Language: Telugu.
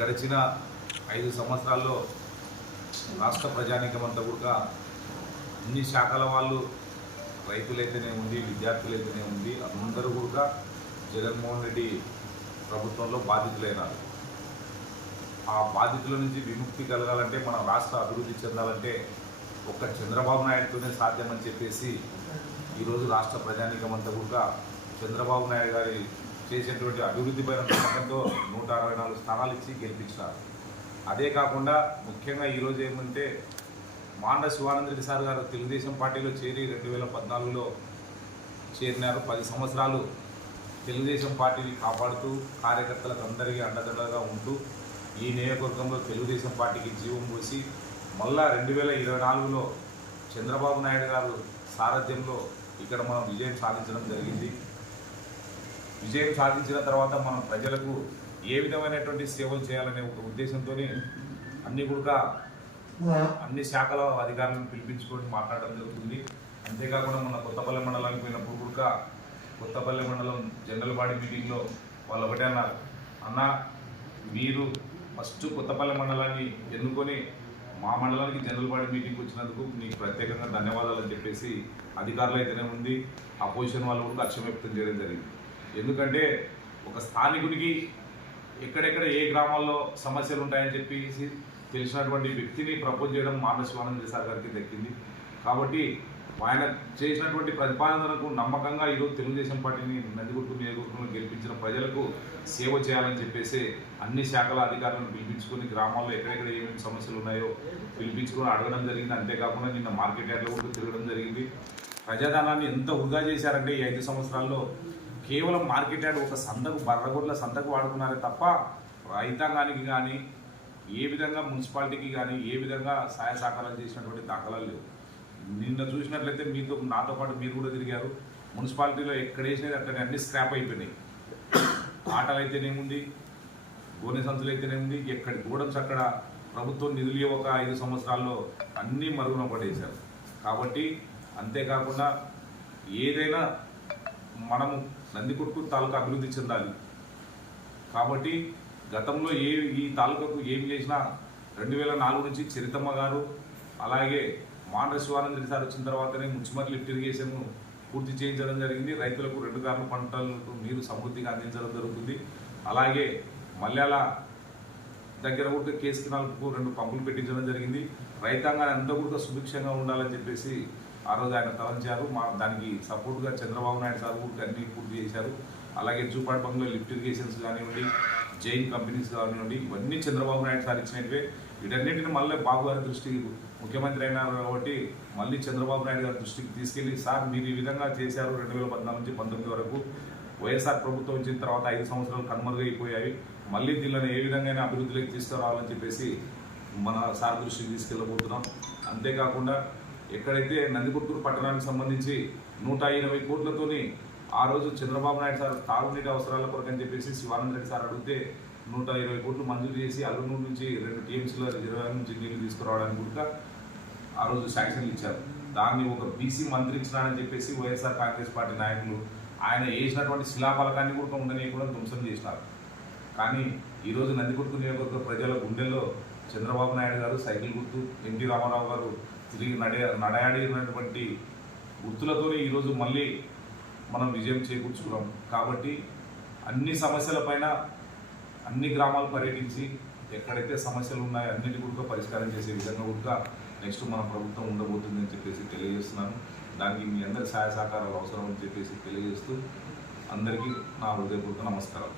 గడిచిన ఐదు సంవత్సరాల్లో రాష్ట్ర ప్రజానీకమంతా కూడా అన్ని శాఖల వాళ్ళు రైతులైతేనే ఉంది విద్యార్థులైతేనే ఉంది అందరూ కూడా జగన్మోహన్ రెడ్డి ప్రభుత్వంలో బాధితులైనారు. ఆ బాధితుల నుంచి విముక్తి కలగాలంటే మన రాష్ట్ర అభివృద్ధి చెందాలంటే ఒక్క చంద్రబాబు నాయుడుతోనే సాధ్యమని చెప్పేసి ఈరోజు రాష్ట్ర ప్రజానీకమంతా కూడా చంద్రబాబు నాయుడు గారి చేసినటువంటి అభివృద్ధి పైన నమ్మకంతో నూట అరవై నాలుగు స్థానాలు ఇచ్చి గెలిపించినారు అదే కాకుండా ముఖ్యంగా ఈరోజు ఏమంటే మాండ శివానంద రెడ్డి సార్ గారు తెలుగుదేశం పార్టీలో చేరి రెండు వేల పద్నాలుగులో చేరినారు. పది సంవత్సరాలు తెలుగుదేశం పార్టీని కాపాడుతూ కార్యకర్తలకు అందరికీ అండదండగా ఉంటూ ఈ నియోజకవర్గంలో తెలుగుదేశం పార్టీకి జీవం పోసి మళ్ళా రెండు వేల ఇరవై నాలుగులో చంద్రబాబు నాయుడు గారు సారథ్యంలో ఇక్కడ మనం విజయం సాధించడం జరిగింది. విజయం సాధించిన తర్వాత మనం ప్రజలకు ఏ విధమైనటువంటి సేవలు చేయాలనే ఒక ఉద్దేశంతో అన్ని కూడా అన్ని శాఖల అధికారులను పిలిపించుకొని మాట్లాడడం జరుగుతుంది. అంతేకాకుండా మన కొత్తపల్లి మండలానికి పోయినప్పుడు కూడా కొత్తపల్లి మండలం జనరల్ బాడీ మీటింగ్లో వాళ్ళు ఒకటే అన్నారు. అన్న మీరు ఫస్ట్ కొత్తపల్లి మండలాన్ని ఎన్నుకొని మా మండలానికి జనరల్ బాడీ మీటింగ్కి వచ్చినందుకు మీకు ప్రత్యేకంగా ధన్యవాదాలు అని చెప్పేసి అధికారులు అయితేనే ఉంది. అపోజిషన్ వాళ్ళు కూడా లక్ష్యం వ్యక్తం చేయడం జరిగింది. ఎందుకంటే ఒక స్థానికుడికి ఎక్కడెక్కడ ఏ గ్రామాల్లో సమస్యలు ఉంటాయని చెప్పేసి తెలిసినటువంటి వ్యక్తిని ప్రపోజ్ చేయడం మానసివానంద సార్ గారికి దక్కింది. కాబట్టి ఆయన చేసినటువంటి ప్రతిపాదనకు నమ్మకంగా ఈరోజు తెలుగుదేశం పార్టీని నందిగుర్తు నియోజకవర్గంలో గెలిపించిన ప్రజలకు సేవ చేయాలని చెప్పేసి అన్ని శాఖల అధికారులను పిలిపించుకొని గ్రామాల్లో ఎక్కడెక్కడ ఏమేమి సమస్యలు ఉన్నాయో పిలిపించుకొని అడగడం జరిగింది. అంతేకాకుండా నిన్న మార్కెట్ యార్డ్లో కూడా తిరగడం జరిగింది. ప్రజాధనాన్ని ఎంత వృధా చేశారంటే ఈ ఐదు సంవత్సరాల్లో కేవలం మార్కెట్ యార్డ్ ఒక సంతకు బర్రగొడ్ల సంతకు వాడుకున్నారే తప్ప రైతాంగానికి కానీ ఏ విధంగా మున్సిపాలిటీకి కానీ ఏ విధంగా సహాయ సహకారాలు చేసినటువంటి దాఖలాలు లేవు. నిన్న చూసినట్లయితే మీతో నాతో పాటు మీరు కూడా తిరిగారు. మున్సిపాలిటీలో ఎక్కడ వేసినది అక్కడ అన్ని స్క్రాప్ అయిపోయినాయి. ఆటలు అయితేనేముంది గోనె సంచులు అయితేనేముంది ఎక్కడి గూడెంస్ అక్కడ ప్రభుత్వం నిధులు ఒక ఐదు సంవత్సరాల్లో అన్నీ మరుగున పడేశారు. కాబట్టి అంతేకాకుండా ఏదైనా మనము నందికొట్టు తాలూకా అభివృద్ధి చెందాలి. కాబట్టి గతంలో ఏ ఈ తాలూకాకు ఏం చేసినా రెండు వేల నాలుగు నుంచి చరితమ్మ గారు అలాగే మాండ్ర శివానంద రెడ్డి సార్ వచ్చిన తర్వాతనే ముచ్చిమర్రి లిఫ్ట్ ఇరిగేషన్ను పూర్తి చేయించడం జరిగింది. రైతులకు రెండు కార్ల పంటలకు నీరు సమృద్ధిగా అందించడం జరుగుతుంది. అలాగే మల్యాల దగ్గర కూడా కేసు కినాలకు రెండు పంపులు పెట్టించడం జరిగింది. రైతాంగాన్ని అంతా కూడా సుభిక్షంగా ఉండాలని చెప్పేసి ఆ రోజు ఆయన తలంచారు. మా దానికి సపోర్ట్గా చంద్రబాబు నాయుడు సార్ కూడా అన్ని పూర్తి చేశారు. అలాగే జూపాడ్ బంగ్లో లిఫ్ట్ ఇరిగేషన్స్ కానివ్వండి జైన్ కంపెనీస్ కానివ్వండి ఇవన్నీ చంద్రబాబు నాయుడు సార్ ఇచ్చినవే వీటన్నిటిని మళ్ళీ బాబు గారి దృష్టికి ముఖ్యమంత్రి అయినారు కాబట్టి మళ్ళీ చంద్రబాబు నాయుడు గారి దృష్టికి తీసుకెళ్ళి సార్ మీరు ఈ విధంగా చేశారు రెండు వేల పద్నాలుగు నుంచి పంతొమ్మిది వరకు. వైఎస్ఆర్ ప్రభుత్వం వచ్చిన తర్వాత ఐదు సంవత్సరాలు కనుమరుగైపోయాయి. మళ్ళీ దీనిని ఏ విధంగా అభివృద్ధిలోకి తీసుకురావాలని చెప్పేసి మన సార్ దృష్టికి తీసుకెళ్ళబోతున్నాం. అంతేకాకుండా ఎక్కడైతే నందికొట్టూరు పట్టణానికి సంబంధించి నూట ఇరవై కోట్లతోని ఆ రోజు చంద్రబాబు నాయుడు సార్ తాగునీటి అవసరాల కొరకు అని చెప్పేసి శివానంద రెడ్డి సార్ అడిగితే నూట ఇరవై కోట్లు మంజూరు చేసి అల్లూరు నుంచి రెండు టీఎంసీల రిజర్వాయర్ నుంచి నీళ్ళు తీసుకురావడానికి కూడా ఆ రోజు శాంక్షన్లు ఇచ్చారు. దాన్ని ఒక బీసీ మంత్రి ఇచ్చినాడని చెప్పేసి వైఎస్ఆర్ కాంగ్రెస్ పార్టీ నాయకులు ఆయన వేసినటువంటి శిలాఫలకాన్ని కూడా ఉండనీయకుండా ధ్వంసం చేసినారు. కానీ ఈరోజు నందికొట్టు నియోజకవర్గ ప్రజల గుండెల్లో చంద్రబాబు నాయుడు గారు సైకిల్ గుర్తు ఎన్టీ రామారావు గారు తిరిగి నడే నడయాడినటువంటి గుర్తులతోనే ఈరోజు మళ్ళీ మనం విజయం చేకూర్చుకున్నాం. కాబట్టి అన్ని సమస్యలపైన అన్ని గ్రామాలు పర్యటించి ఎక్కడైతే సమస్యలు ఉన్నాయో అన్నిటి కూడా పరిష్కారం చేసే విధంగా కూడా నెక్స్ట్ మన ప్రభుత్వం ఉండబోతుందని చెప్పేసి తెలియజేస్తున్నాను. దానికి మీ అందరి సహాయ సహకారాలు అవసరం అని చెప్పేసి తెలియజేస్తూ అందరికీ నా హృదయపూర్వక నమస్కారం